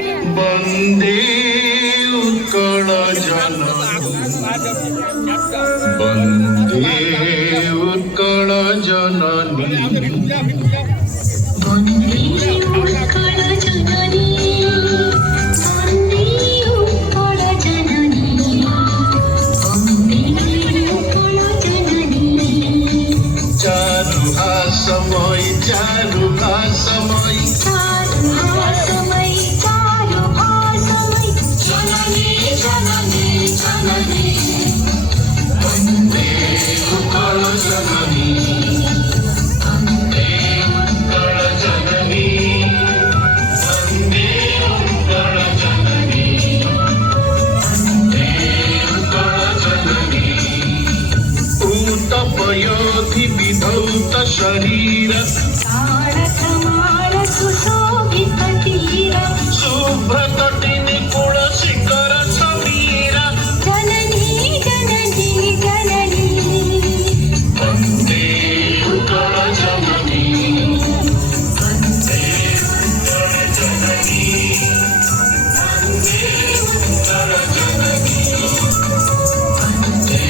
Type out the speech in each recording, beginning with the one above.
वन्दे उत्कल जननी वन्दे उत्कल जननी वन्दे उत्कल जननी वन्दे उत्कल जननी वन्दे उत्कल जननी चारुहासमय चारुहासमय चारुहासमय चारुहासमय जननी जननी जननी वन्दे उत्कल जननी वन्दे उत्कल जननी वन्दे उत्कल जननी वन्दे उत्कल जननी उत्तपयोधि विधौत शरीर सारथमार सुशोभित तीर शुभ्रतटिनि कुल शिखर समीर जननी जननी जननी वन्दे उत्कल जननी वन्दे उत्कल जननी वन्दे उत्कल जननी वन्दे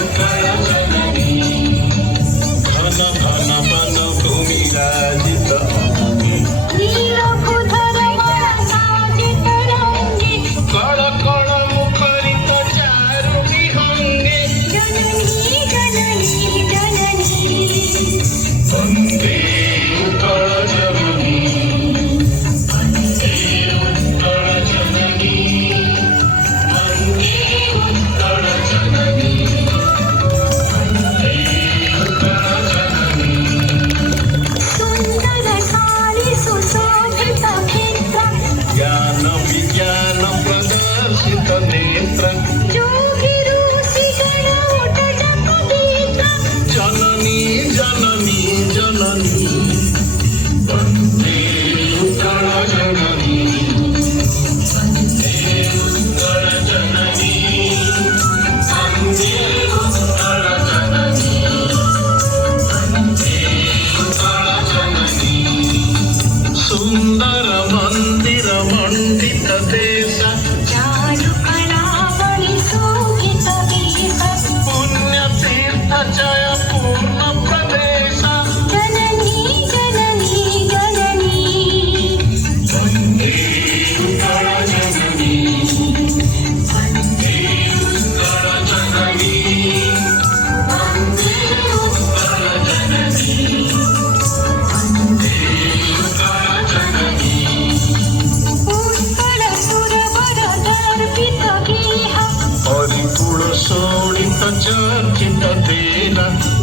उत्कल जननी घन घन वन भूमि राजित अंगे नीलकुधर साजित रंगे कळ कळ मुखरित चारु विहंगे जननी जननी जननी वन्दे उत्कल जननी वन्दे उत्कल जननी वन्दे उत्कल जननी वन्दे उत्कल जननी सुन्दर सारि सुशोभित क्षेत्र ज्ञान विज्ञान प्रदर्शित नेत्र जोगी ऋषि गण उठ जप गीत जननी जननी जननी वन्दे उत्कल जननी वन्दे उत्कल जननी वन्दे उत्कल जननी वन्दे उत्कल जननी सुन्दर मन्दिर मण्डित देश चारुकलावळि शोभित वेश पुण्यतीर्थ जय पूर्ण प्रदेश जननी जननी जननी वन्दे उत्कल जननी वन्दे उत्कल जननी वन्दे उत्कल जननी वन्दे उत्कल जननी उत्कल सुरवर दर्पित गेह परिपूर्ण शोणित चर्चित देह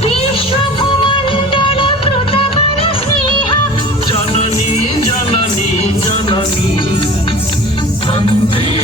विश्वभुमण्डल कृतवन स्नेह जननी जननी जननी वन्दे